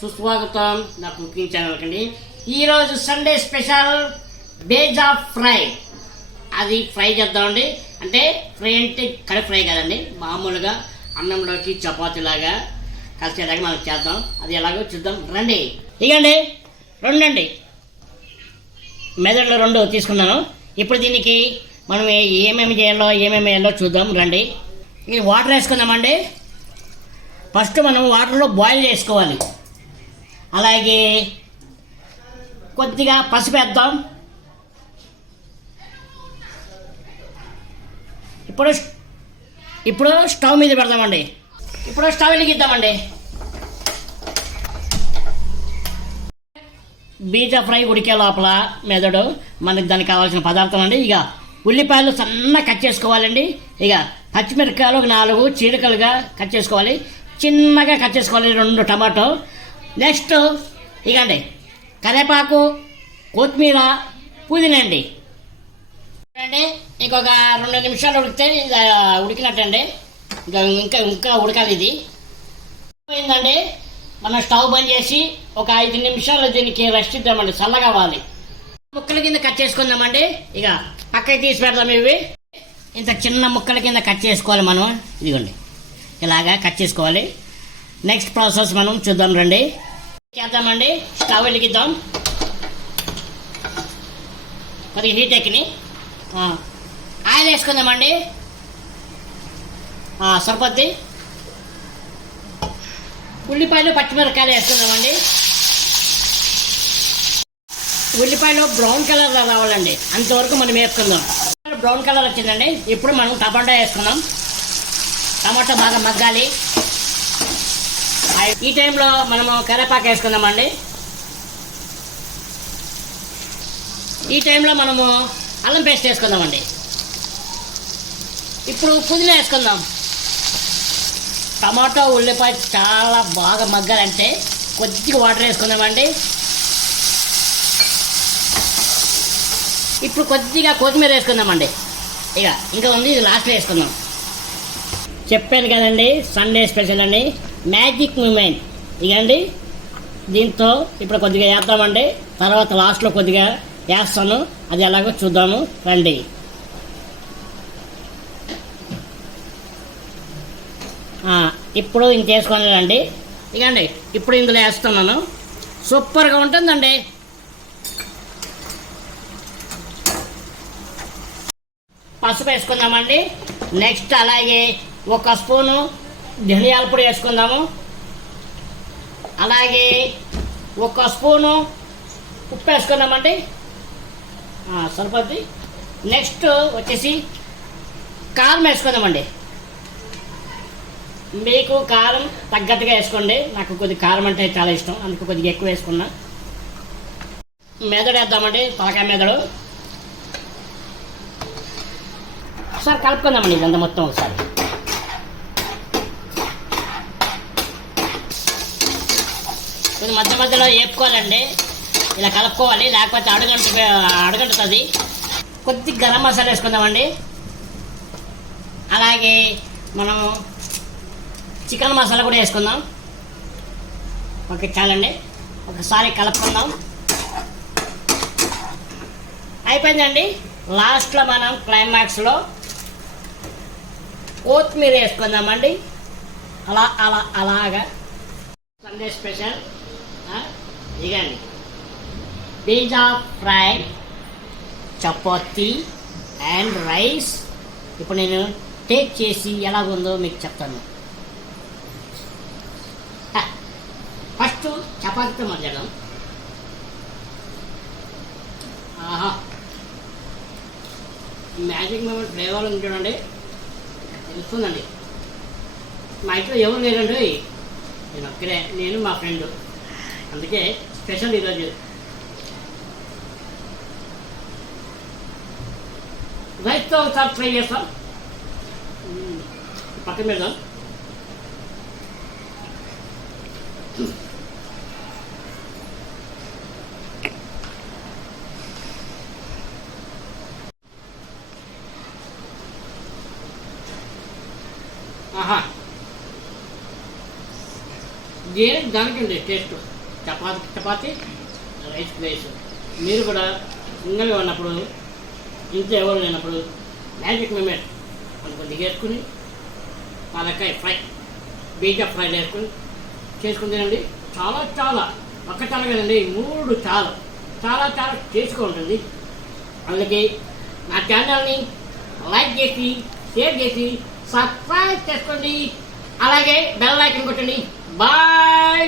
సుస్వాగతం నా cooking channel కండి. ఈరోజు సండే స్పెషల్ బేజా ఫ్రై. అది ఫ్రై చేద్దామండి. అంటే ఫ్రై అంటే కర్రీ ఫ్రై కదండి, మామూలుగా అన్నంలోకి చపాతీలాగా కలిసేలాగా మనం చేద్దాం. అది ఎలాగో చూద్దాం రండి. ఇగండి రెండండి మెదడులో రెండు తీసుకున్నాను. ఇప్పుడు దీనికి మనం ఏమేమి వేయాలో చూద్దాం రండి. ఇది వాటర్ వేసుకుందామండి. ఫస్ట్ మనం వాటర్లో బాయిల్ చేసుకోవాలి. అలాగే కొద్దిగా పసుపు వేద్దాం. ఇప్పుడు స్టవ్ మీద పెడదామండి. ఇప్పుడు స్టవ్ వెలిగిద్దామండి. బీజా ఫ్రై ఉడికే లోపల మెదడు మనకి దానికి కావాల్సిన పదార్థాలు అండి. ఇక ఉల్లిపాయలు సన్నగా కట్ చేసుకోవాలండి. ఇక పచ్చిమిరపకాయలు 4 చీలికలుగా కట్ చేసుకోవాలి. చిన్నగా కట్ చేసుకోవాలి 2 టమాటో. నెక్స్ట్ ఇకండి కరివేపాకు, కొత్తిమీర, పుదీనా అండి. ఇంకొక 2 నిమిషాలు ఉడికితే ఉడికినట్టండి. ఇంకా ఉడకాలి. ఇది పోయిందండి. మనం స్టవ్ బంద్ చేసి ఒక 5 నిమిషాలు దీనికి రెస్ట్ ఇద్దామండి, చల్లగా అవ్వాలి. ముక్కల కింద కట్ చేసుకుందామండి. ఇక పక్కకి తీసి పెడదాం. ఇవి ఇంత చిన్న ముక్కల కింద కట్ చేసుకోవాలి మనం. ఇదిగోండి ఇలాగా కట్ చేసుకోవాలి. నెక్స్ట్ ప్రాసెస్ మనం చూద్దాం రండి. చేద్దామండి. స్టవ్ వెలిగిద్దాం. కొద్దిగా హీట్ ఎక్కిని ఆయిల్ వేసుకుందామండి. సరిపోద్ది. ఉల్లిపాయలు, పచ్చిమిరపకాయలు వేసుకుందామండి. ఉల్లిపాయలు బ్రౌన్ కలర్ రావాలండి, అంతవరకు మనం వేసుకుందాం. బ్రౌన్ కలర్ వచ్చిందండి. ఇప్పుడు మనం టమాటా వేసుకుందాం. టమాటా బాగా మగ్గాలి. ఈ టైంలో మనము కరివేపాకు వేసుకుందామండి. ఈ టైంలో మనము అల్లం పేస్ట్ వేసుకుందామండి. ఇప్పుడు పుదీనా వేసుకుందాం. టమాటో, ఉల్లిపాయ చాలా బాగా మగ్గాలంటే కొద్దిగా వాటర్ వేసుకుందామండి. ఇప్పుడు కొద్దిగా కొత్తిమీర వేసుకుందామండి. ఇంకా ఉంది, ఇది లాస్ట్లో వేసుకుందాం. చెప్పాను కదండి, సండే స్పెషల్ అండి, మ్యాజిక్ మూమెంట్. ఇకండి దీంతో ఇప్పుడు కొద్దిగా వేద్దామండి. తర్వాత లాస్ట్లో కొద్దిగా వేస్తాను. అది ఎలాగో చూద్దాము రండి. ఇప్పుడు ఇంకేసుకోండి రండి. ఇకండి ఇప్పుడు ఇందులో వేస్తున్నాను. సూపర్గా ఉంటుందండి. పసుపు వేసుకుందామండి. నెక్స్ట్ అలాగే 1 స్పూను ధనియాల పొడి వేసుకుందాము. అలాగే 1 స్పూను ఉప్పు వేసుకుందామండి. సరిపోద్ది. నెక్స్ట్ వచ్చేసి కారం వేసుకుందామండి. మీకు కారం తగ్గట్టుగా వేసుకోండి. నాకు కొద్దిగా కారం అంటే చాలా ఇష్టం, అందుకు కొద్దిగా ఎక్కువ వేసుకున్నా. మెదడు వేద్దామండి, తలకాయ మెదడు. ఒకసారి కలుపుకుందామండి ఇదంతా మొత్తం ఒకసారి. కొంచెం మధ్య మధ్యలో వేపుకోవాలండి, ఇలా కలుపుకోవాలి, లేకపోతే అడుగంటుతుంది. కొద్దిగా గరం మసాలా వేసుకుందామండి. అలాగే మనం చికెన్ మసాలా కూడా వేసుకుందాం. ఓకే చాలండి. ఒకసారి కలుపుకుందాం. అయిపోయిందండి. లాస్ట్లో మనం క్లైమాక్స్లో కొత్తిమీర వేసుకుందామండి. అలాగా సండే స్పెషల్ ఇదండి pizza fry, chapati and rice. ఇప్పుడు నేను టేక్ చేసి ఎలాగుందో మీకు చెప్తాను. ఫస్ట్ చపాతీతో మొదలెడదాం. మ్యాజిక్ మూమెంట్ ఫ్లేవర్ ఉంది చూడండి, తెలుస్తుందండి. మా ఇంట్లో ఎవరు లేరండి, నేను ఒక్కడే, నేను మా ఫ్రెండ్. అందుకే స్పెషల్ ఈరోజు. రైస్తో ఒకసారి ఫ్రై చేస్తాం. పక్కన పెడదాం. దానికండి టేస్ట్. Chapati rice place. మీరు కూడా సింగల్గా ఉన్నప్పుడు, ఇంట్లో ఎవరు లేనప్పుడు మ్యాజిక్ మిమెట్ కొద్దిగా వేసుకుని పాలకాయ ఫ్రై, బీజా ఫ్రై వేసుకుని చేసుకుని తినండి. చాలా ఒక్కటాలు కదండి, 3 చాలా టేస్ట్గా ఉంటుంది. అందుకే నా ఛానల్ని లైక్ చేసి, షేర్ చేసి, సబ్స్క్రైబ్ చేసుకోండి. అలాగే బెల్ ఐకాన్ కొట్టండి. బాయ్.